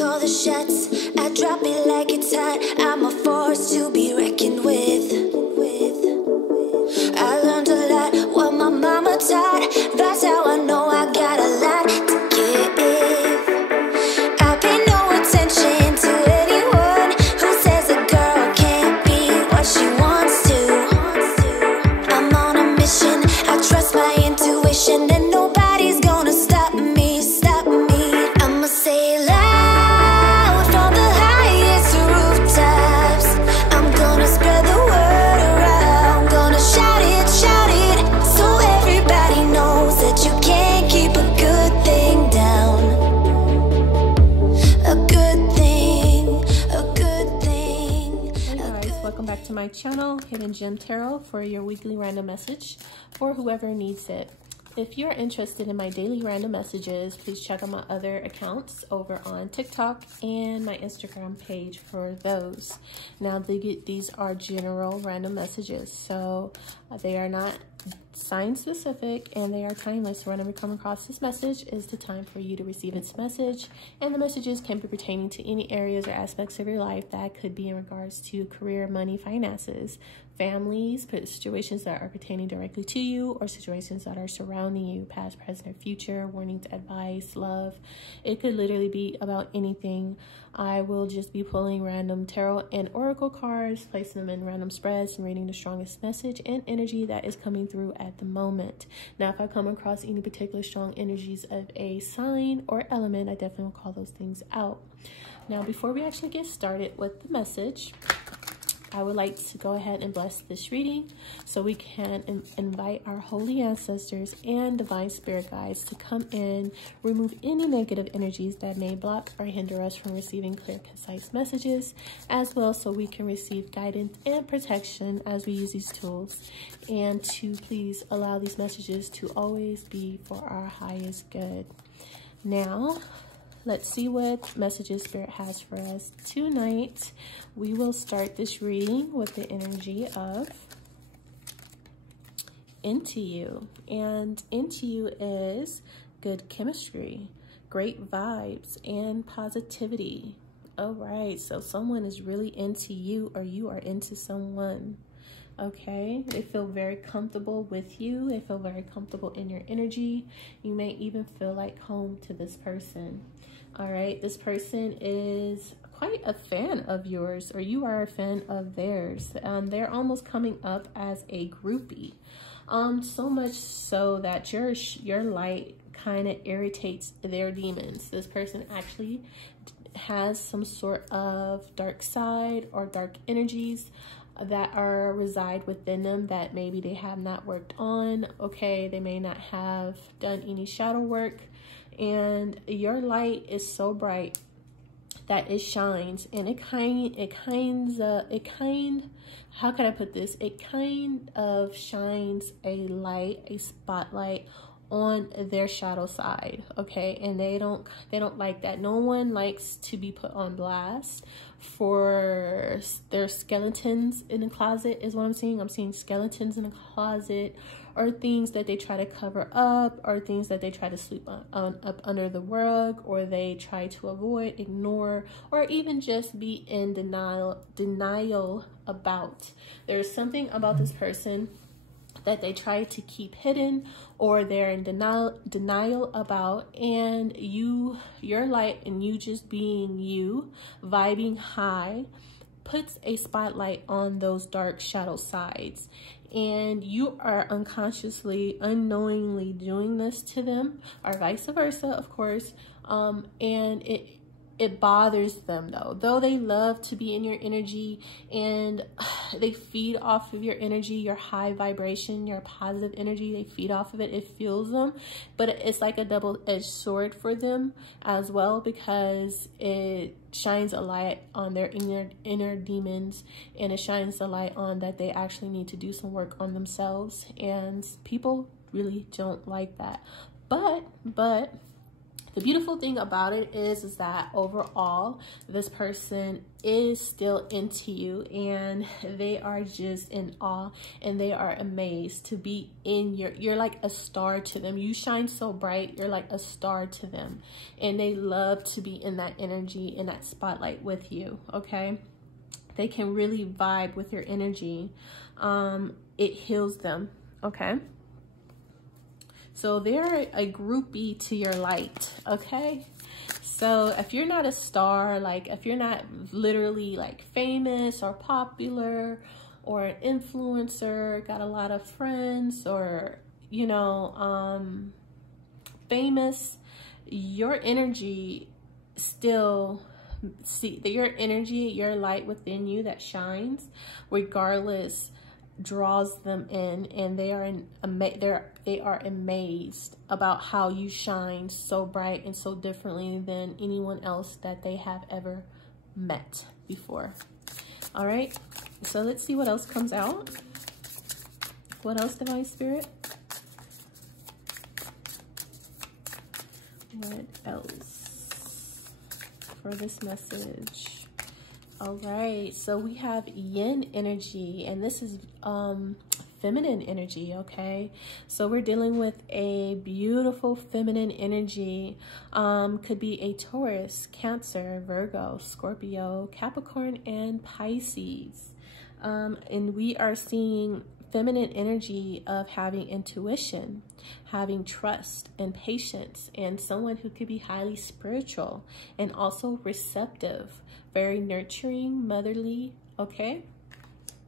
call the shots. I drop it like it's hot. I'm a force to be reckoned with. I learned a lot what my mama taught. That's how I know I got a lot to give. I pay no attention to anyone who says a girl can't be what she wants to. I'm on a mission. I trust my intuition, and nobody's gonna stop me, stop me. I'ma say it loud from the highest rooftops. I'm gonna spread the word around, gonna shout it, so everybody knows that you can't keep a good thing down. A good thing, a good thing. Hey guys, welcome back to my channel, Hidden Gem Tarot, for your weekly random message for whoever needs it. If you're interested in my daily random messages, please check out my other accounts over on TikTok and my Instagram page for those. Now, these are general random messages, so they are not sign specific and they are timeless. Whenever you come across this message is the time for you to receive its message, and the messages can be pertaining to any areas or aspects of your life. That could be in regards to career, money, finances, families, situations that are pertaining directly to you, or situations that are surrounding you, past, present, or future, warnings, advice, love. It could literally be about anything. I will just be pulling random tarot and oracle cards, placing them in random spreads, and reading the strongest message and energy that is coming through at the moment. Now, if I come across any particular strong energies of a sign or element, I definitely will call those things out. Now, before we actually get started with the message, I would like to go ahead and bless this reading so we can invite our holy ancestors and divine spirit guides to come in, remove any negative energies that may block or hinder us from receiving clear, concise messages, as well so we can receive guidance and protection as we use these tools, and to please allow these messages to always be for our highest good. Now, let's see what messages Spirit has for us tonight. We will start this reading with the energy of Into You. And Into You is good chemistry, great vibes, and positivity. All right, so someone is really into you, or you are into someone. Okay, they feel very comfortable with you. They feel very comfortable in your energy. You may even feel like home to this person. All right, this person is quite a fan of yours, or you are a fan of theirs. They're almost coming up as a groupie. So much so that your light kind of irritates their demons. This person actually has some sort of dark side or dark energies that reside within them that maybe they have not worked on. Okay, they may not have done any shadow work, and your light is so bright that it shines, and how can I put this? It kind of shines a light, a spotlight on their shadow side. Okay, and they don't like that. No one likes to be put on blast for their skeletons in the closet is what I'm seeing. I'm seeing skeletons in the closet, or things that they try to cover up, or things that they try to sweep up under the rug, or they try to avoid, ignore, or even just be in denial about. There's something about this person that they try to keep hidden, or they're in denial about, and your light, and you just being you, vibing high, puts a spotlight on those dark shadow sides, and you are unconsciously, unknowingly doing this to them, or vice versa, of course. And it bothers them, though they love to be in your energy, and they feed off of your energy, your high vibration, your positive energy. They feed off of it. It fuels them, but it's like a double-edged sword for them as well, because it shines a light on their inner demons, and it shines the light on that they actually need to do some work on themselves, and people really don't like that. But The beautiful thing about it is that overall, this person is still into you, and they are just in awe, and they are amazed to be in you're like a star to them. You shine so bright, you're like a star to them, and they love to be in that energy, in that spotlight with you, okay? They can really vibe with your energy. It heals them, okay? So they're a groupie to your light, okay? So if you're not a star, like if you're not literally like famous or popular or an influencer, got a lot of friends, or, you know, famous, your energy still, see, your energy, your light within you that shines, regardless, draws them in, and they are amazed about how you shine so bright and so differently than anyone else that they have ever met before. All right, so let's see what else comes out. What else, Divine Spirit? What else for this message? All right, so we have yin energy, and this is feminine energy, okay? So we're dealing with a beautiful feminine energy. Could be a Taurus, Cancer, Virgo, Scorpio, Capricorn, and Pisces. And we are seeing feminine energy of having intuition, having trust and patience, and someone who could be highly spiritual and also receptive, very nurturing, motherly, okay?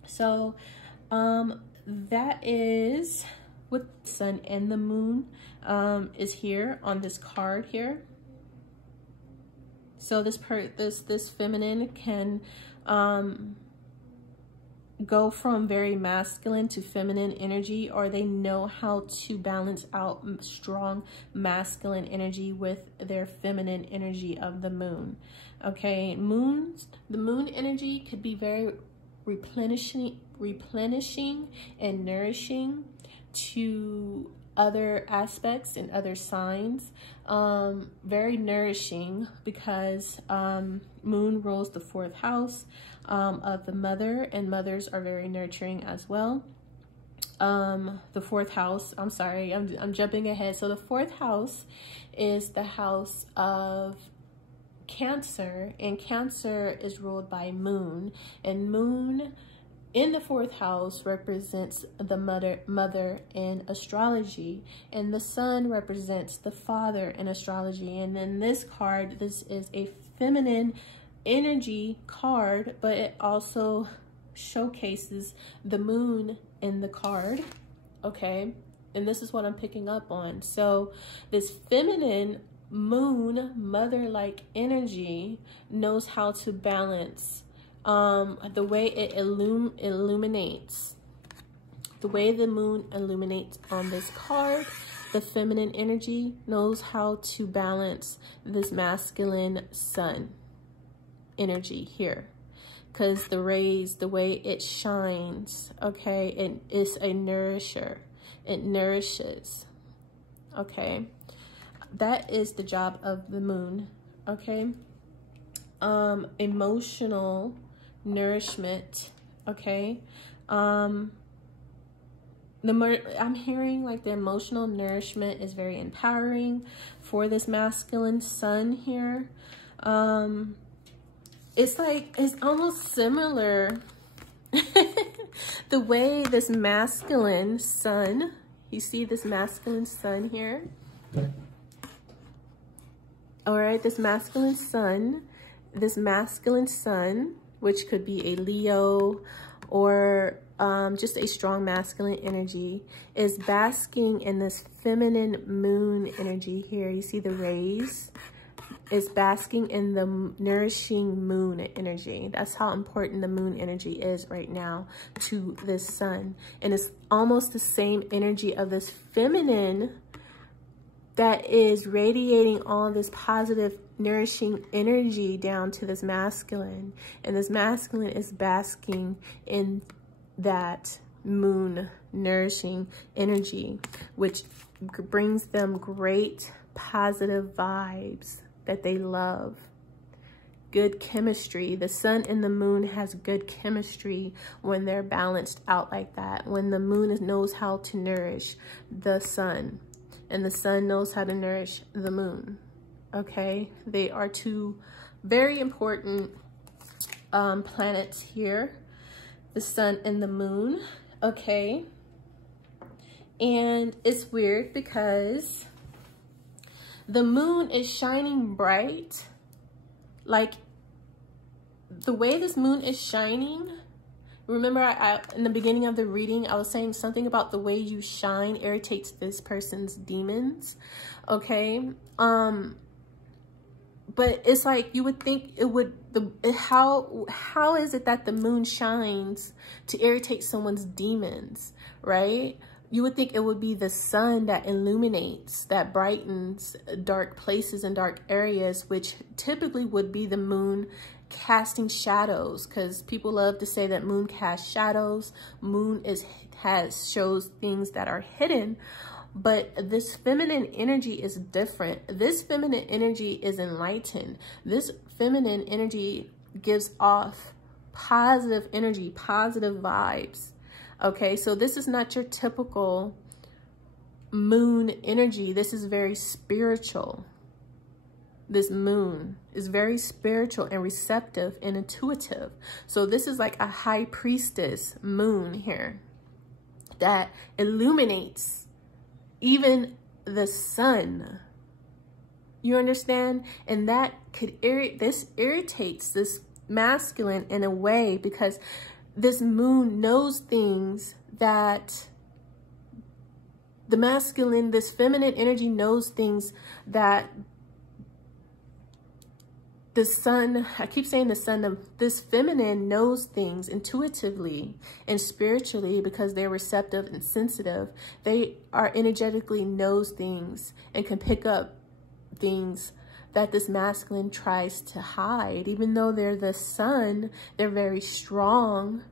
So that is with the sun, and the moon is here on this card here. So this feminine can go from very masculine to feminine energy, or they know how to balance out strong masculine energy with their feminine energy of the moon. Okay, the moon energy could be very replenishing and nourishing to other aspects and other signs. Very nourishing because moon rules the 4th house of the mother, and mothers are very nurturing as well. The 4th house, I'm sorry, I'm jumping ahead. So the 4th house is the house of Cancer, and Cancer is ruled by moon, and moon in the 4th house represents the mother in astrology, and the sun represents the father in astrology. And then this card, this is a feminine energy card, but it also showcases the moon in the card, okay? And this is what I'm picking up on. So this feminine moon, mother-like energy knows how to balance the way it illuminates, the way the moon illuminates on this card. The feminine energy knows how to balance this masculine sun energy here, because the rays, the way it shines, okay, it is a nourisher. It nourishes, okay? That is the job of the moon, okay? Emotional nourishment, okay? I'm hearing like the emotional nourishment is very empowering for this masculine sun here. It's like, it's almost similar the way this masculine sun, you see this masculine sun here? All right, this masculine sun, which could be a Leo or just a strong masculine energy, is basking in this feminine moon energy here. You see the rays? It's basking in the nourishing moon energy. That's how important the moon energy is right now to this sun. And it's almost the same energy of this feminine that is radiating all this positive, nourishing energy down to this masculine. And this masculine is basking in that moon nourishing energy, which brings them great positive vibes that they love. Good chemistry. The sun and the moon has good chemistry when they're balanced out like that. When the moon knows how to nourish the sun and the sun knows how to nourish the moon. Okay, they are two very important planets here, the sun and the moon. Okay, and it's weird because the moon is shining bright. Like, the way this moon is shining, remember in the beginning of the reading, I was saying something about the way you shine irritates this person's demons, okay? But it's like, you would think it would, how is it that the moon shines to irritate someone's demons, right? You would think it would be the sun that illuminates, that brightens dark places and dark areas, which typically would be the moon casting shadows, because people love to say that moon casts shadows. Moon shows things that are hidden, but this feminine energy is different. This feminine energy is enlightened. This feminine energy gives off positive energy, positive vibes. Okay, so this is not your typical moon energy. This is very spiritual. This moon is very spiritual and receptive and intuitive. So this is like a high priestess moon here that illuminates even the sun. You understand? And that could irritates this masculine in a way, because this moon knows things that the masculine, this feminine energy knows things that the sun, I keep saying the sun, this feminine knows things intuitively and spiritually because they're receptive and sensitive. They are energetically knows things and can pick up things that this masculine tries to hide. Even though they're the sun, they're very strong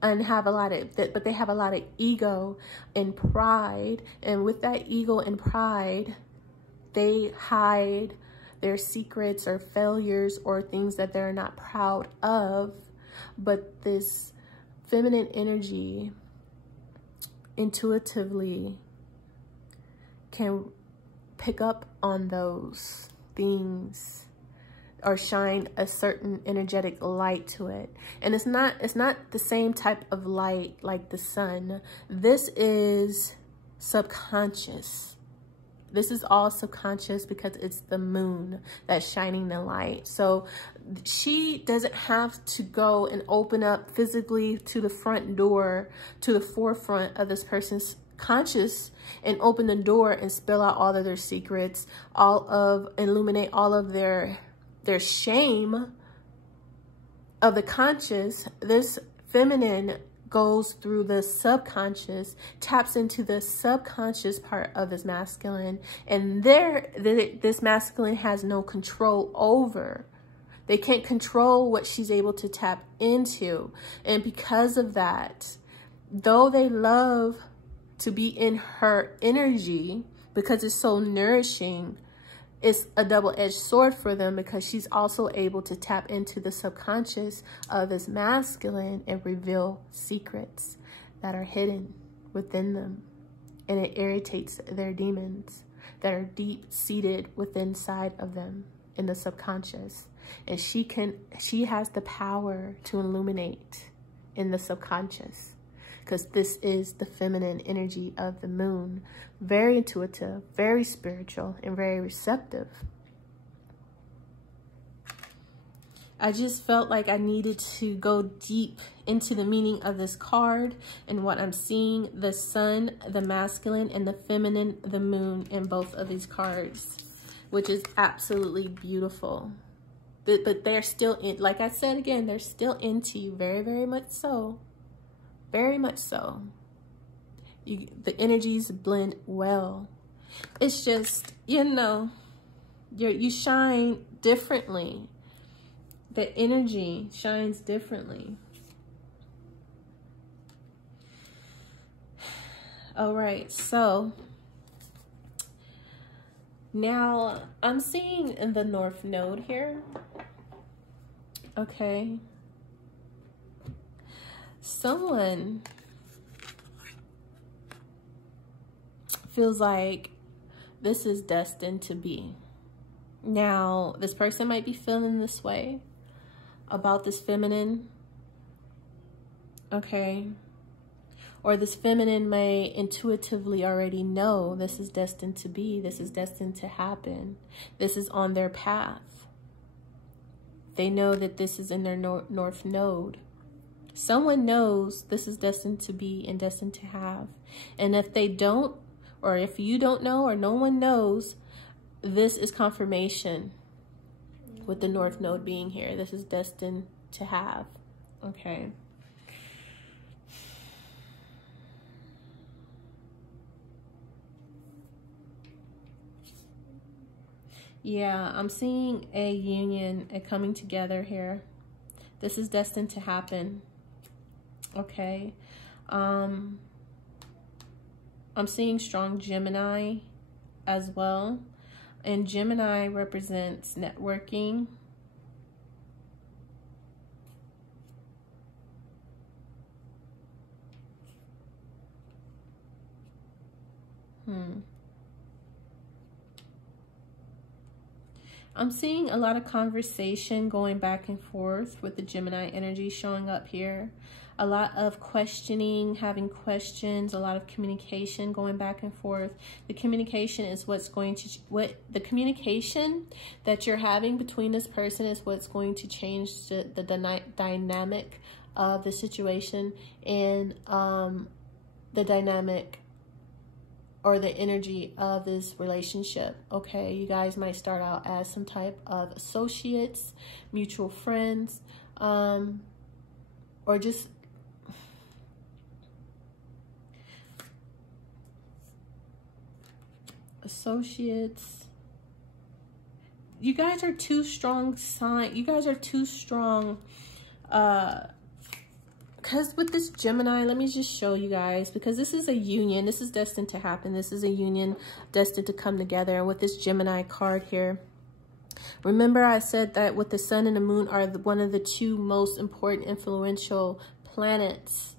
and have a lot of, but they have a lot of ego and pride. And with that ego and pride, they hide their secrets or failures or things that they're not proud of. But this feminine energy intuitively can pick up on those things or shine a certain energetic light to it. And it's not the same type of light like the sun. This is subconscious. This is all subconscious because it's the moon that's shining the light. So she doesn't have to go and open up physically to the front door, to the forefront of this person's conscious, and open the door and spill out all of their secrets, illuminate all of their shame of the conscious. This feminine goes through the subconscious, taps into the subconscious part of this masculine, and this masculine has no control over. They can't control what she's able to tap into. And because of that, though they love to be in her energy because it's so nourishing, it's a double-edged sword for them, because she's also able to tap into the subconscious of this masculine and reveal secrets that are hidden within them. And it irritates their demons that are deep-seated within inside of them in the subconscious. And she has the power to illuminate in the subconscious, because this is the feminine energy of the moon. Very intuitive, very spiritual, and very receptive. I just felt like I needed to go deep into the meaning of this card and what I'm seeing: the sun, the masculine, and the feminine, the moon, in both of these cards, which is absolutely beautiful. But they're still in, like I said again, they're still into you, very, very much so. Very much so. The energies blend well. It's just, you know, you shine differently. The energy shines differently. All right, so Now, I'm seeing in the North Node here. Okay. Someone feels like this is destined to be. Now, this person might be feeling this way about this feminine. Okay. Or this feminine may intuitively already know this is destined to be. This is destined to happen. This is on their path. They know that this is in their North Node. Someone knows this is destined to be and destined to have. And if they don't, or if you don't know, or no one knows, this is confirmation with the North Node being here. This is destined to have. Okay. Yeah, I'm seeing a union, a coming together here. This is destined to happen. Okay. I'm seeing strong Gemini as well. And Gemini represents networking. I'm seeing a lot of conversation going back and forth with the Gemini energy showing up here. A lot of questioning, having questions, a lot of communication going back and forth. The communication is what's going to, the communication that you're having between this person is what's going to change the dynamic of the situation and the dynamic or the energy of this relationship. Okay, you guys might start out as some type of associates, mutual friends, or just associates. You guys are two strong sign. You guys are two strong. Because with this Gemini, let me just show you guys, because this is a union. This is destined to happen. This is a union destined to come together. And with this Gemini card here, remember I said that with the sun and the moon are one of the two most important influential planets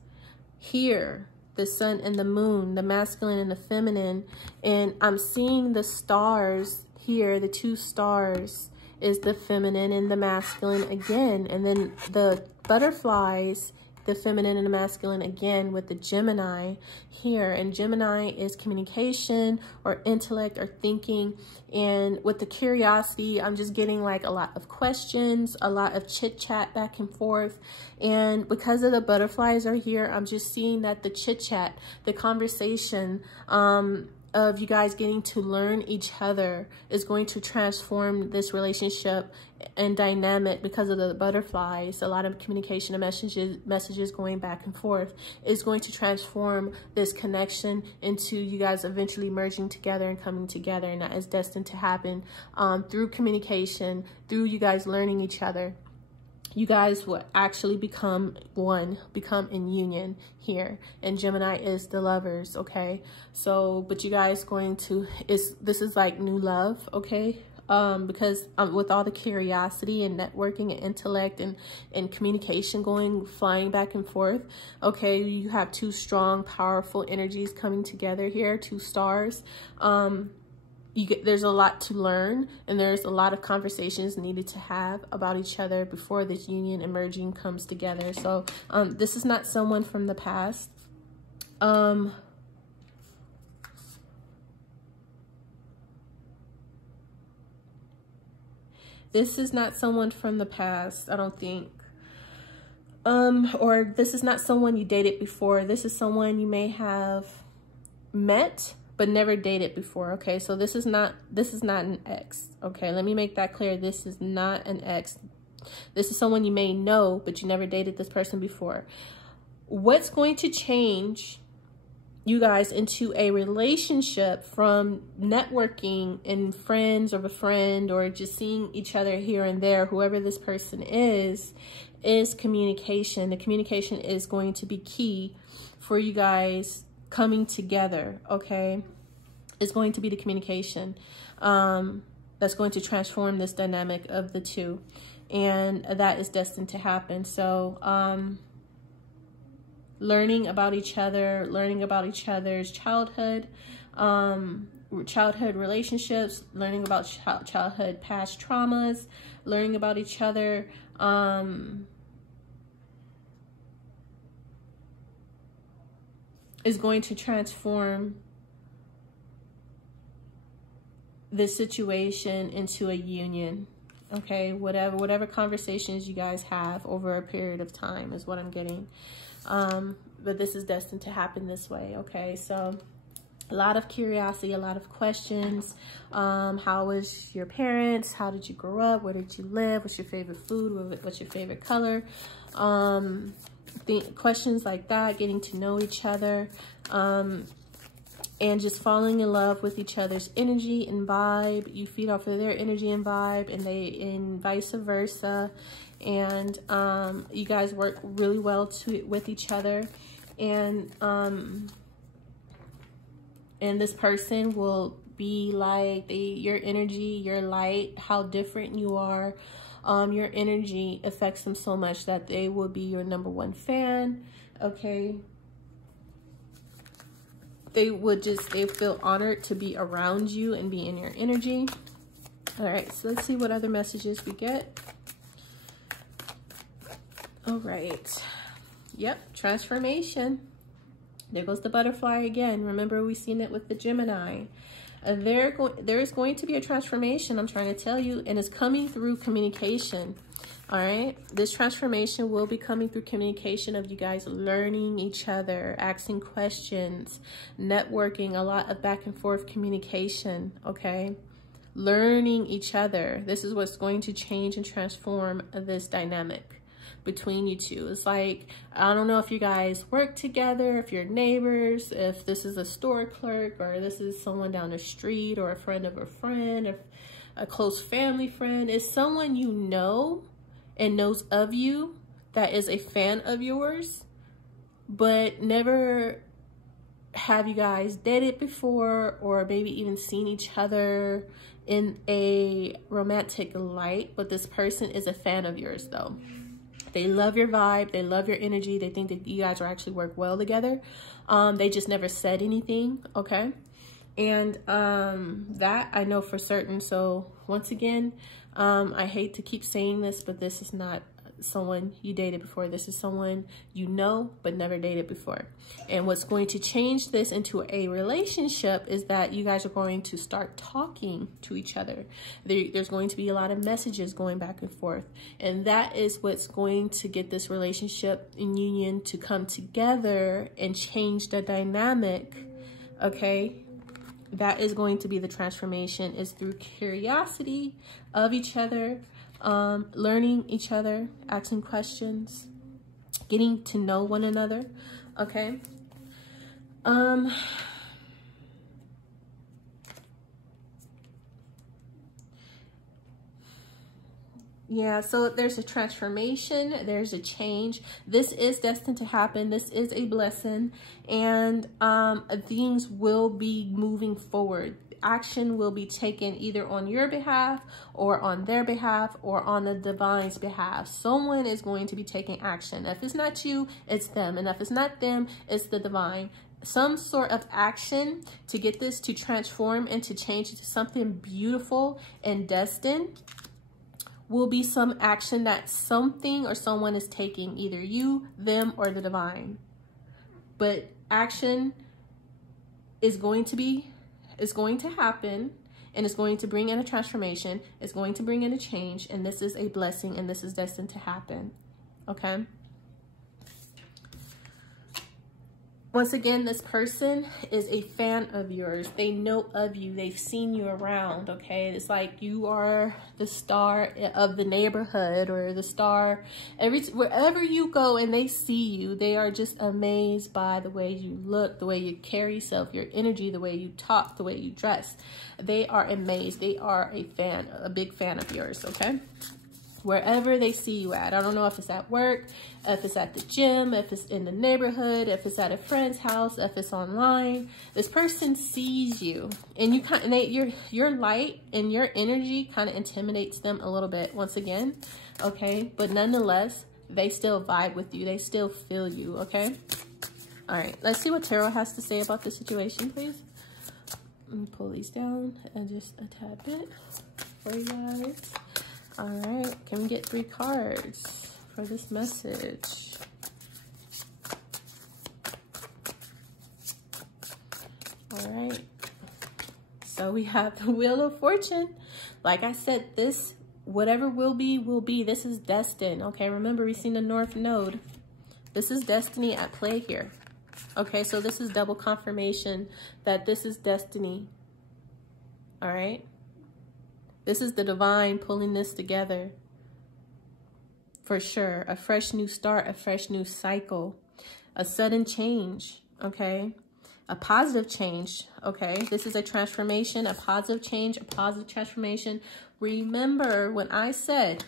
here. The sun and the moon, the masculine and the feminine. And I'm seeing the stars here, the two stars is the feminine and the masculine again. And then the butterflies, the feminine and the masculine again with the Gemini here. And Gemini is communication or intellect or thinking. And with the curiosity, I'm just getting like a lot of questions, a lot of chit chat back and forth. And because of the butterflies are here, I'm just seeing that the chit chat, the conversation, of you guys getting to learn each other is going to transform this relationship and dynamic. Because of the butterflies, a lot of communication and messages going back and forth is going to transform this connection into you guys eventually merging together and coming together. And that is destined to happen through communication, through you guys learning each other. You guys will actually become one, become in union here. And Gemini is the lovers, okay? So, but you guys this is like new love, okay? Because with all the curiosity and networking and intellect and communication flying back and forth, okay, you have two strong, powerful energies coming together here, two stars. There's a lot to learn, and there's a lot of conversations needed to have about each other before this union emerging comes together. So this is not someone from the past. This is not someone from the past, I don't think. Or this is not someone you dated before. This is someone you may have met but never dated before. Okay, so this is not an ex. Okay, let me make that clear. This is not an ex. This is someone you may know, but you never dated this person before. What's going to change you guys into a relationship from networking and friends or a friend or just seeing each other here and there, whoever this person is communication. The communication is going to be key for you guys coming together, okay? is going to be the communication that's going to transform this dynamic of the two. And that is destined to happen. So learning about each other, learning about each other's childhood relationships, learning about childhood past traumas, learning about each other, is going to transform this situation into a union. Okay, whatever conversations you guys have over a period of time is what I'm getting. But this is destined to happen this way. Okay, so a lot of curiosity, a lot of questions. How was your parents? How did you grow up? Where did you live? What's your favorite food? What's your favorite color? Questions like that, getting to know each other, and just falling in love with each other's energy and vibe. You feed off of their energy and vibe, and vice versa. And you guys work really well with each other. And this person will be like your energy, your light, how different you are. Your energy affects them so much that they will be your #1 fan. Okay. They feel honored to be around you and be in your energy. All right, so let's see what other messages we get. All right. Yep, transformation. There goes the butterfly again. Remember, we seen it with the Gemini. There is going to be a transformation, I'm trying to tell you, and it's coming through communication. All right, this transformation will be coming through communication of you guys learning each other, asking questions, networking, a lot of back and forth communication. Okay, learning each other. This is what's going to change and transform this dynamic between you two. It's like, I don't know if you guys work together, if you're neighbors, if this is a store clerk, or this is someone down the street, or a friend of a friend, or a close family friend. It's someone you know and knows of you that is a fan of yours, but never have you guys dated before, or maybe even seen each other in a romantic light. But this person is a fan of yours though. They love your vibe, they love your energy, they think that you guys will actually work well together. They just never said anything, okay? And that I know for certain. So once again, I hate to keep saying this, but this is not someone you dated before. This is someone you know but never dated before. And what's going to change this into a relationship is that you guys are going to start talking to each other. There's going to be a lot of messages going back and forth, and that is what's going to get this relationship and union to come together and change the dynamic. Okay, that is going to be the transformation, is through curiosity of each other, learning each other, asking questions, getting to know one another. Okay. Yeah, so there's a transformation, there's a change. This is destined to happen. This is a blessing, and things will be moving forward. Action will be taken either on your behalf or on their behalf or on the divine's behalf. Someone is going to be taking action. If it's not you, it's them. And if it's not them, it's the divine. Some sort of action to get this to transform and to change into something beautiful and destined will be some action that something or someone is taking, either you, them, or the divine. But action is going to happen, and it's going to bring in a transformation. It's going to bring in a change, and this is a blessing, and this is destined to happen. Okay. Once again, this person is a fan of yours. They know of you. They've seen you around, okay? It's like you are the star of the neighborhood, or the star wherever you go and they see you. They are just amazed by the way you look, the way you carry yourself, your energy, the way you talk, the way you dress. They are amazed. They are a big fan of yours, okay? wherever they see you at. I don't know if it's at work, if it's at the gym, if it's in the neighborhood, if it's at a friend's house, if it's online. This person sees you, and you kind of, your light and your energy kind of intimidates them a little bit once again, okay? But nonetheless, they still vibe with you. They still feel you, okay? All right, let's see what Tarot has to say about the situation, please. Let me pull these down and just a tad bit for you guys. All right, can we get 3 cards for this message? All right, so we have the Wheel of Fortune. Like I said, this, whatever will be, will be. This is destined, okay? Remember, we've seen the North Node. This is destiny at play here. Okay, so this is double confirmation that this is destiny. All right? This is the divine pulling this together. For sure. A fresh new start, a fresh new cycle. A sudden change, okay? A positive change, okay? This is a transformation, a positive change, a positive transformation. Remember when I said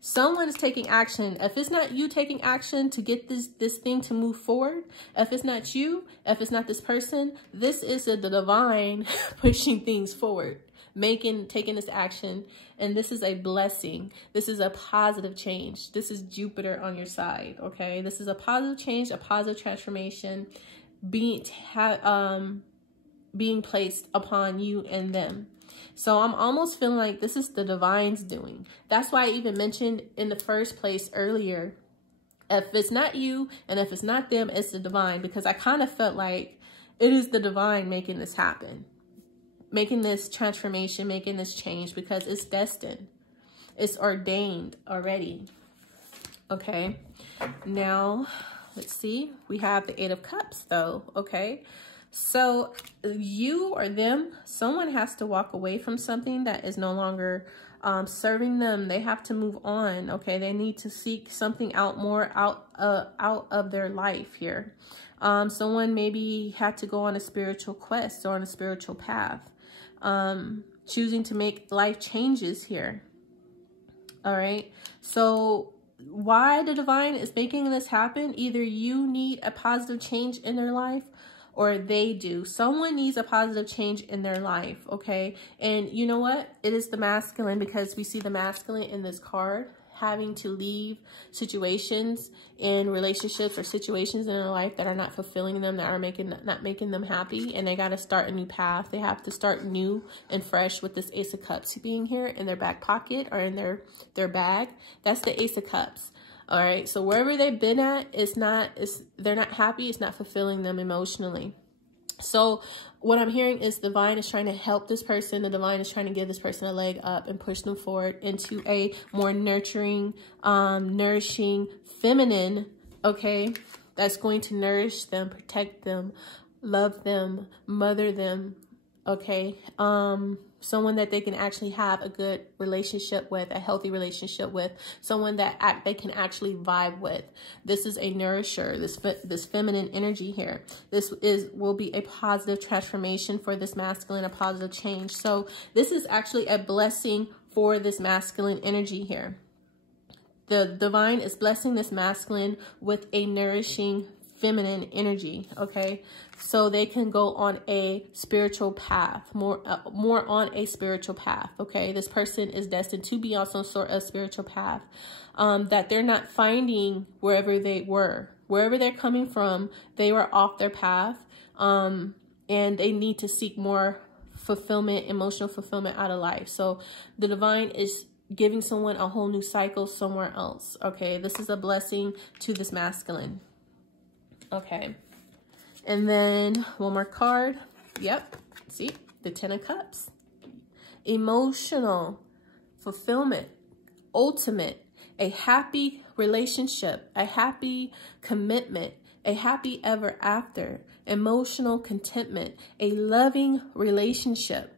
someone is taking action. If it's not you taking action to get this thing to move forward, if it's not you, if it's not this person, this is the divine pushing things forward, taking this action. And this is a blessing. This is a positive change. This is Jupiter on your side, okay? This is a positive change, a positive transformation being placed upon you and them. So I'm almost feeling like this is the divine's doing. That's why I even mentioned in the first place earlier, if it's not you and if it's not them, it's the divine, because I kind of felt like it is the divine making this happen, making this transformation, making this change, because it's destined. It's ordained already. Okay. Now, let's see. We have the 8 of Cups though. Okay. So you or them, someone has to walk away from something that is no longer serving them. They have to move on, okay? They need to seek something out more out of their life here. Someone maybe had to go on a spiritual quest or on a spiritual path, choosing to make life changes here. All right, so why the divine is making this happen? Either you need a positive change in their life, or they do. Someone needs a positive change in their life, okay? And you know what? It is the masculine, because we see the masculine in this card having to leave situations in relationships or situations in their life that are not fulfilling them, that are not making them happy, and they got to start a new path. They have to start new and fresh with this Ace of Cups being here in their back pocket or in their bag. That's the Ace of Cups. All right, so wherever they've been at, they're not happy. It's not fulfilling them emotionally. So what I'm hearing is the divine is trying to help this person. The divine is trying to give this person a leg up and push them forward into a more nurturing, nourishing, feminine, okay, that's going to nourish them, protect them, love them, mother them, okay? Someone that they can actually have a good relationship with, a healthy relationship with, someone that they can actually vibe with. This is a nourisher, this feminine energy here. This will be a positive transformation for this masculine, a positive change. So this is actually a blessing for this masculine energy here. The divine is blessing this masculine with a nourishing feminine energy, okay? So they can go on a spiritual path, more on a spiritual path, okay? This person is destined to be on some sort of spiritual path that they're not finding wherever they were. Wherever they're coming from, they were off their path, and they need to seek more fulfillment, emotional fulfillment out of life. So the divine is giving someone a whole new cycle somewhere else, okay? This is a blessing to this masculine. Okay, and then one more card. Yep, see, the 10 of Cups. Emotional fulfillment, ultimate, a happy relationship, a happy commitment, a happy ever after, emotional contentment, a loving relationship,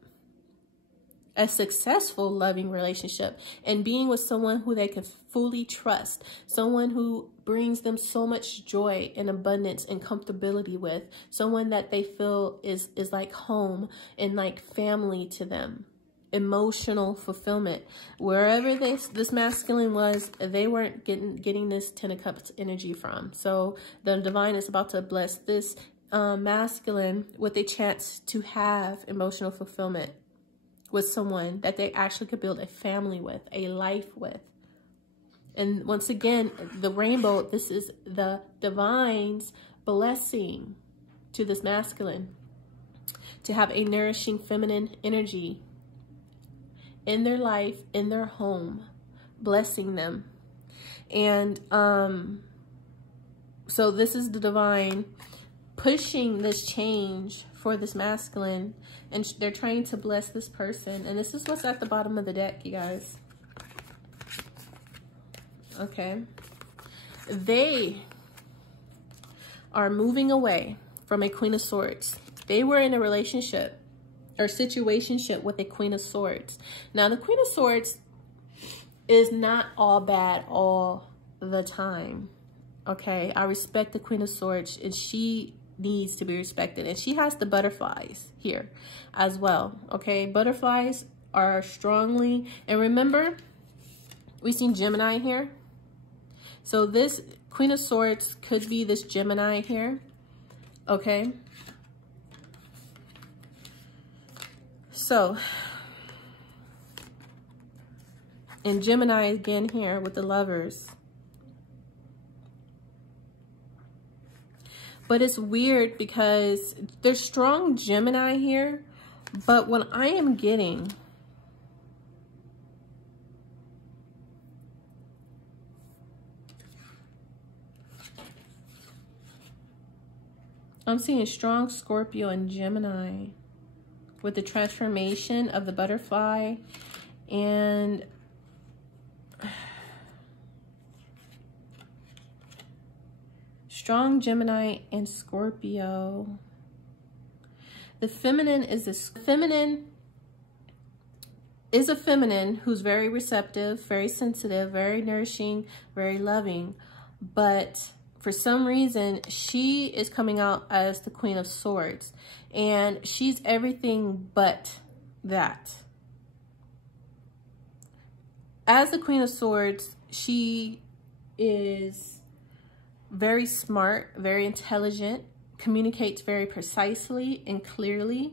a successful loving relationship, and being with someone who they can fully trust, someone who brings them so much joy and abundance and comfortability with, someone that they feel is like home and like family to them. emotional fulfillment. Wherever this masculine was, they weren't getting this 10 of Cups energy from. So the divine is about to bless this masculine with a chance to have emotional fulfillment with someone that they actually could build a family with, a life with. And once again, the rainbow, this is the divine's blessing to this masculine to have a nourishing feminine energy in their life, in their home, blessing them. And so this is the divine pushing this change for this masculine, and they're trying to bless this person. And this is what's at the bottom of the deck, you guys. Okay. They are moving away from a Queen of Swords. They were in a relationship or situationship with a Queen of Swords. Now, the Queen of Swords is not all bad all the time. Okay, I respect the Queen of Swords, and she needs to be respected. And she has the butterflies here as well. Okay, butterflies are strongly, and remember, we've seen Gemini here. So this Queen of Swords could be this Gemini here. Okay. So, and Gemini again here with the Lovers. But it's weird because there's strong Gemini here, but what I am getting, I'm seeing strong Scorpio and Gemini with the transformation of the butterfly and strong Gemini and Scorpio. The feminine is a feminine who's very receptive, very sensitive, very nourishing, very loving, but for some reason, she is coming out as the Queen of Swords, and she's everything but that. As the Queen of Swords, she is very smart, very intelligent, communicates very precisely and clearly,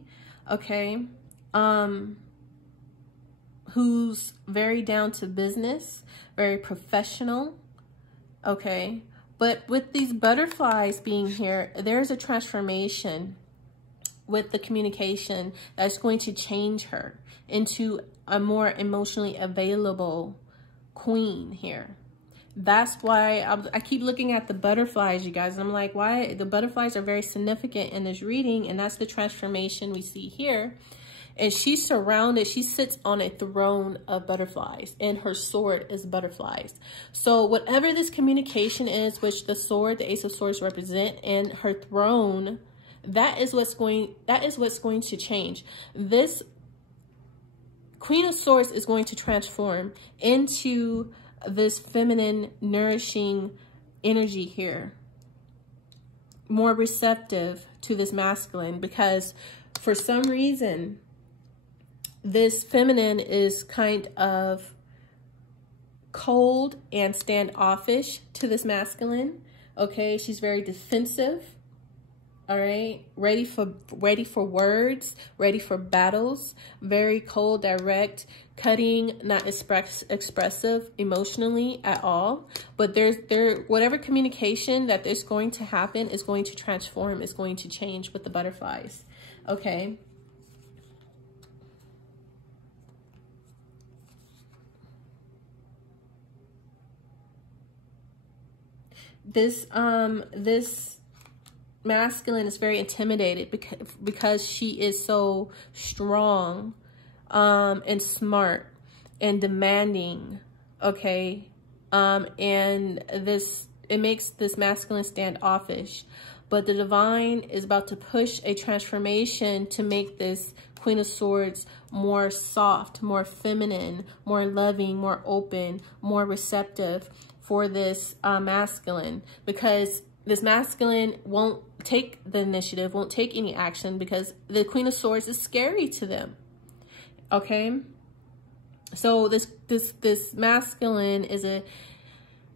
okay? Who's very down to business, very professional, okay? But with these butterflies being here, there's a transformation with the communication that's going to change her into a more emotionally available queen here. That's why I keep looking at the butterflies, you guys. I'm like, why? The butterflies are very significant in this reading, and that's the transformation we see here. And she's surrounded, she sits on a throne of butterflies, and her sword is butterflies. So whatever this communication is, which the sword, the Ace of Swords represent, and her throne, that is what's going to change. This Queen of Swords is going to transform into this feminine, nourishing energy here. More receptive to this masculine, because for some reason, this feminine is kind of cold and standoffish to this masculine. Okay, she's very defensive. All right, ready for words, ready for battles, very cold, direct, cutting, not expressive emotionally at all. But whatever communication that is going to happen is going to transform, is going to change with the butterflies. Okay. This masculine is very intimidated because she is so strong and smart and demanding, okay? And it makes this masculine standoffish. But the divine is about to push a transformation to make this Queen of Swords more soft, more feminine, more loving, more open, more receptive for this masculine, because this masculine won't take the initiative, won't take any action, because the Queen of Swords is scary to them. Okay. So this masculine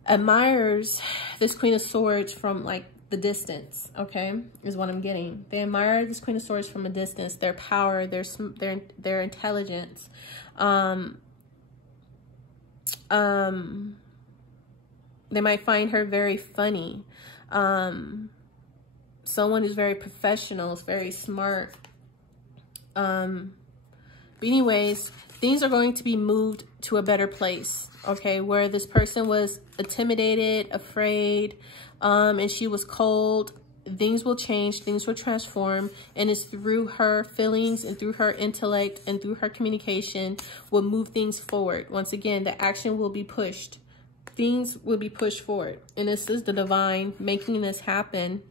admires this Queen of Swords from like the distance, okay, is what I'm getting. They admire this Queen of Swords from a distance, their power, their intelligence. They might find her very funny. Someone who's very professional, is very smart. But anyways, things are going to be moved to a better place, okay, where this person was intimidated, afraid, and she was cold. Things will change, things will transform, and it's through her feelings and through her intellect and through her communication will move things forward. Once again, the action will be pushed. Things will be pushed forward, and this is the divine making this happen.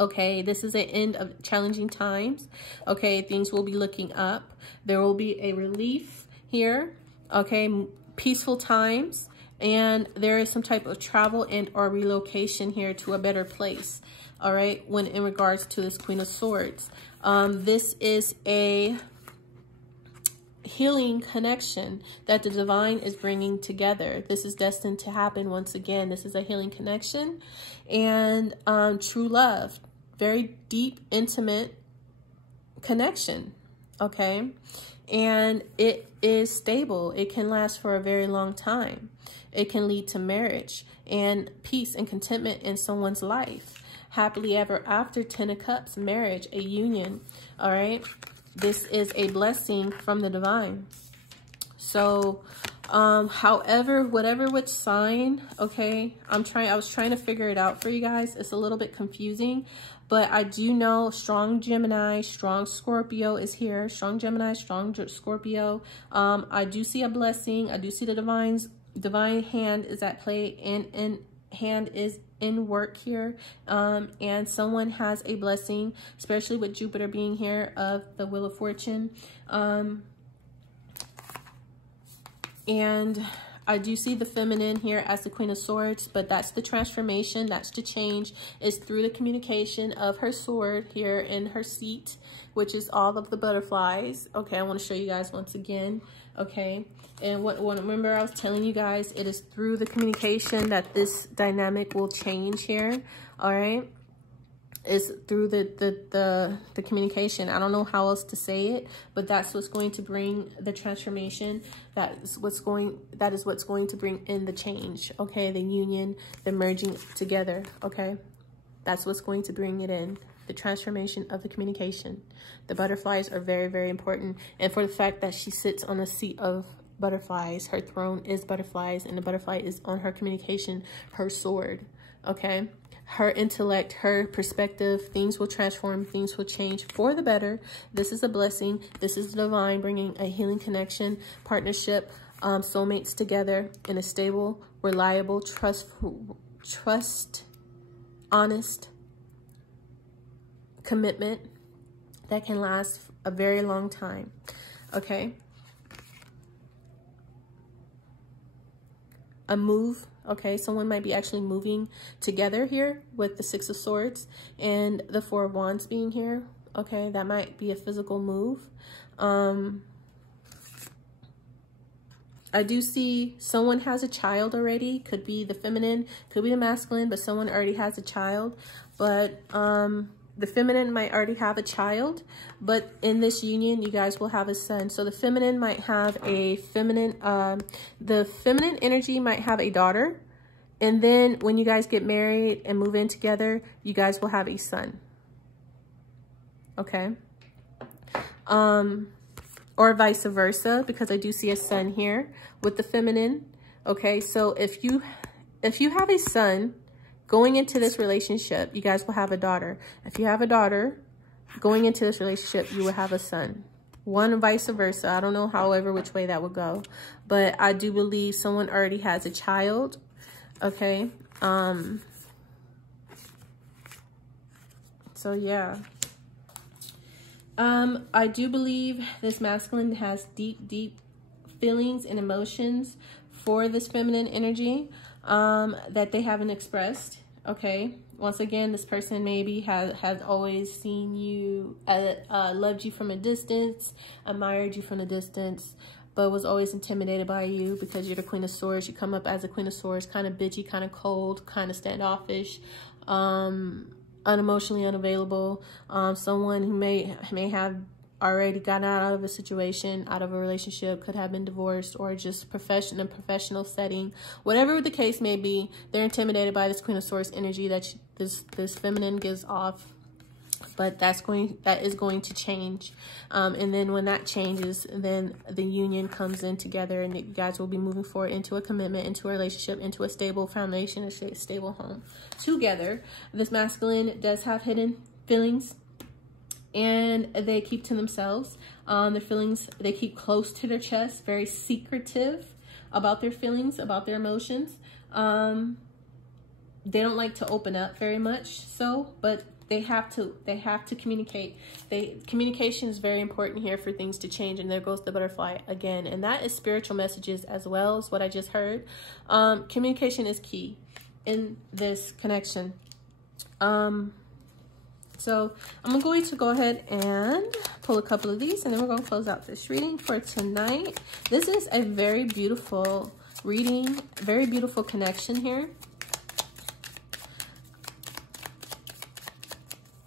Okay, this is an end of challenging times. Okay, things will be looking up. There will be a relief here. Okay, peaceful times. And there is some type of travel and or relocation here to a better place. All right, when in regards to this Queen of Swords. This is a healing connection that the divine is bringing together. This is destined to happen once again. This is a healing connection and true love. Very deep, intimate connection, okay? And it is stable. It can last for a very long time. It can lead to marriage and peace and contentment in someone's life. Happily ever after, 10 of Cups, marriage, a union, all right? This is a blessing from the divine. So, however, whatever which sign, okay, I was trying to figure it out for you guys. It's a little bit confusing, but I do know strong Gemini, strong Scorpio is here. Strong Gemini, strong Scorpio. I do see a blessing. I do see the divine hand is at play, and hand is in work here. And someone has a blessing, especially with Jupiter being here, of the Wheel of Fortune. And I do see the feminine here as the Queen of Swords, but that's the transformation, that's the change. It's through the communication of her sword here in her seat, which is all of the butterflies. Okay, I want to show you guys once again. Okay, and remember I was telling you guys, it is through the communication that this dynamic will change here. All right, it's through the communication. I don't know how else to say it, but that's what's going to bring the transformation. That is what's going to bring in the change. Okay, the union, the merging together. Okay, that's what's going to bring it in. The transformation of the communication. The butterflies are very, very important. And for the fact that she sits on a seat of butterflies, her throne is butterflies, and the butterfly is on her communication, her sword. Okay, her intellect, her perspective, things will transform, things will change for the better. This is a blessing. This is the divine bringing a healing connection, partnership, soulmates together in a stable, reliable, honest commitment that can last a very long time. Okay, a move. Okay, someone might be actually moving together here with the Six of Swords and the Four of Wands being here. Okay, that might be a physical move. I do see someone has a child already. Could be the feminine, could be the masculine, but someone already has a child. But the feminine might already have a child, but in this union, you guys will have a son. So the feminine might have a feminine, the feminine energy might have a daughter. And then when you guys get married and move in together, you guys will have a son. Okay. Or vice versa, because I do see a son here with the feminine. Okay. So if you have a son, going into this relationship, you guys will have a daughter. If you have a daughter, going into this relationship, you will have a son. One vice versa. I don't know, however, which way that would go. But I do believe someone already has a child. Okay. So, yeah. I do believe this masculine has deep, deep feelings and emotions for this feminine energy that they haven't expressed. Okay, Once again, this person maybe has always seen you, loved you from a distance, admired you from a distance, but was always intimidated by you because you're the Queen of Swords. You come up as a Queen of Swords, kind of bitchy, kind of cold, kind of standoffish, unemotionally unavailable. Someone who may have already gotten out of a situation, out of a relationship, could have been divorced, or just in a professional setting. Whatever the case may be, they're intimidated by this Queen of Swords energy that this feminine gives off. But that is going to change. And then when that changes, then the union comes in together, and you guys will be moving forward into a commitment, into a relationship, into a stable foundation, a stable home together. This masculine does have hidden feelings, and they keep to themselves. Their feelings, they keep close to their chest, very secretive about their feelings, about their emotions. They don't like to open up very much, but they have to communicate. Communication is very important here for things to change. And there goes the butterfly again. And that is spiritual messages as well as what I just heard. Communication is key in this connection. So I'm going to go ahead and pull a couple of these, and then we're going to close out this reading for tonight. This is a very beautiful reading, very beautiful connection here.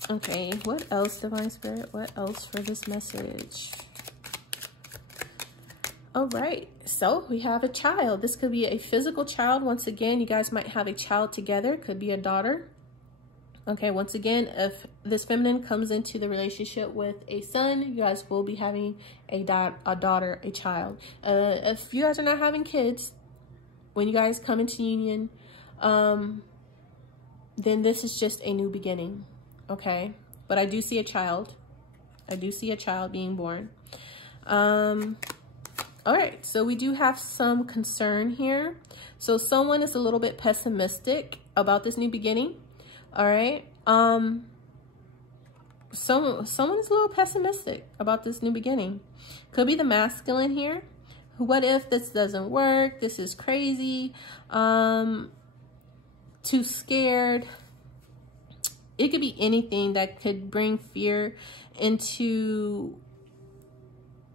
Okay, what else, Divine Spirit? What else for this message? All right, so we have a child. This could be a physical child. Once again, you guys might have a child together. Could be a daughter. Okay, once again, if this feminine comes into the relationship with a son, you guys will be having a daughter, a child. If you guys are not having kids, when you guys come into union, then this is just a new beginning. Okay, but I do see a child. I do see a child being born. All right, so we do have some concern here. So someone is a little bit pessimistic about this new beginning. All right, someone is a little pessimistic about this new beginning. Could be the masculine here. What if this doesn't work? This is crazy. Too scared. It could be anything that could bring fear into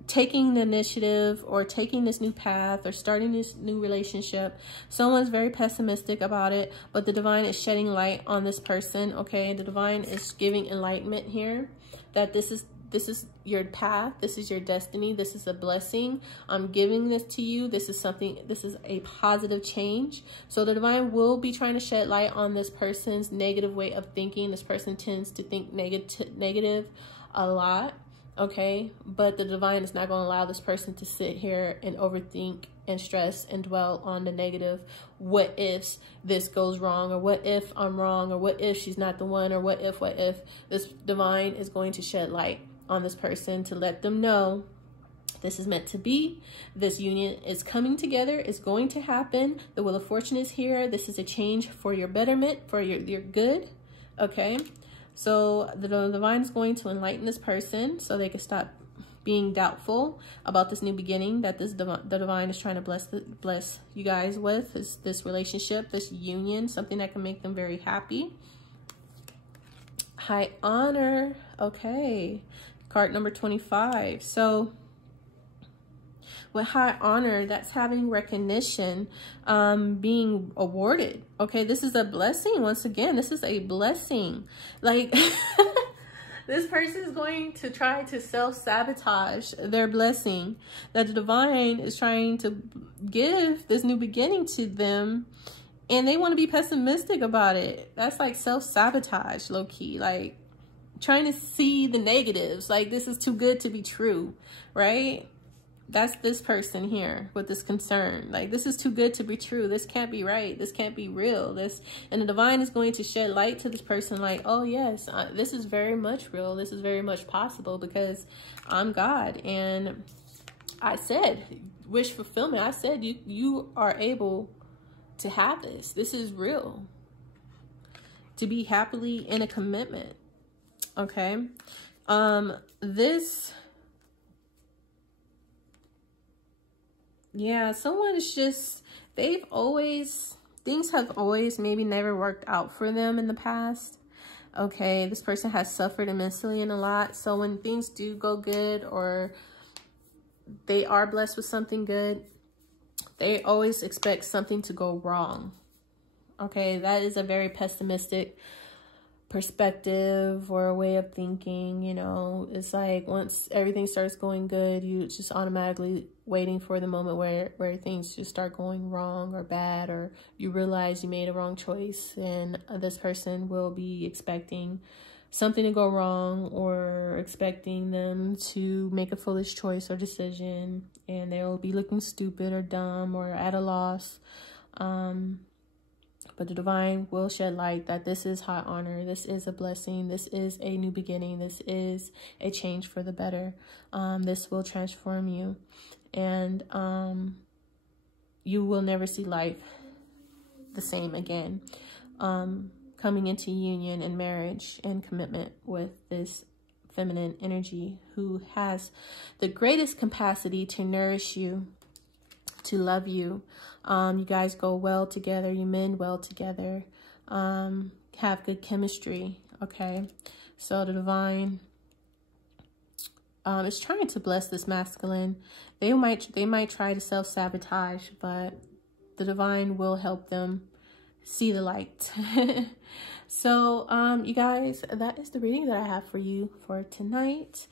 taking the initiative or taking this new path or starting this new relationship. Someone's very pessimistic about it, but the divine is shedding light on this person. Okay, the divine is giving enlightenment here, that this is your path, this is your destiny, this is a blessing. I'm giving this to you. This is a positive change. So the divine will be trying to shed light on this person's negative way of thinking. This person tends to think negative a lot. Okay, but the divine is not going to allow this person to sit here and overthink and stress and dwell on the negative. What if this goes wrong, or what if I'm wrong, or what if she's not the one, or what if. This divine is going to shed light on this person to let them know this is meant to be. This union is coming together, it's going to happen. The Wheel of Fortune is here. This is a change for your betterment, for your good. Okay, so the divine is going to enlighten this person so they can stop being doubtful about this new beginning that the divine is trying to bless you guys with, this relationship, this union, something that can make them very happy. High honor. Okay, card number 25. So with high honor, that's having recognition, being awarded. Okay, this is a blessing. Once again, this is a blessing. Like this person is going to try to self-sabotage their blessing that the divine is trying to give this new beginning to them, and they want to be pessimistic about it. That's like self-sabotage, low-key, like trying to see the negatives, like this is too good to be true, right? That's this person here with this concern. Like, this is too good to be true. This can't be right. This can't be real. And the divine is going to shed light to this person like, oh yes, this is very much real. This is very much possible because I'm God. And I said, wish fulfillment. I said, you are able to have this. This is real. To be happily in a commitment. Okay. Yeah, someone is just, they've always things have always maybe never worked out for them in the past. Okay, this person has suffered immensely and a lot. So when things do go good, or they are blessed with something good, they always expect something to go wrong. Okay, that is a very pessimistic perspective or a way of thinking. You know, it's like once everything starts going good, you just automatically waiting for the moment where things just start going wrong or bad, or you realize you made a wrong choice, and this person will be expecting something to go wrong, or expecting them to make a foolish choice or decision, and they'll be looking stupid or dumb or at a loss. But the divine will shed light that this is high honor, this is a blessing, this is a new beginning, this is a change for the better. This will transform you, and you will never see life the same again. Coming into union and marriage and commitment with this feminine energy who has the greatest capacity to nourish you, to love you. You guys go well together, you mend well together, have good chemistry. Okay, so the divine is trying to bless this masculine. They might try to self-sabotage, but the divine will help them see the light. So you guys, that is the reading that I have for you for tonight.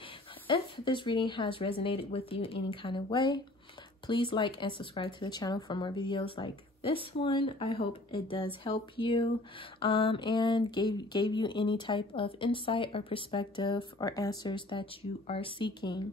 If this reading has resonated with you in any kind of way, please like and subscribe to the channel for more videos like this one. I hope it does help you and gave you any type of insight or perspective or answers that you are seeking.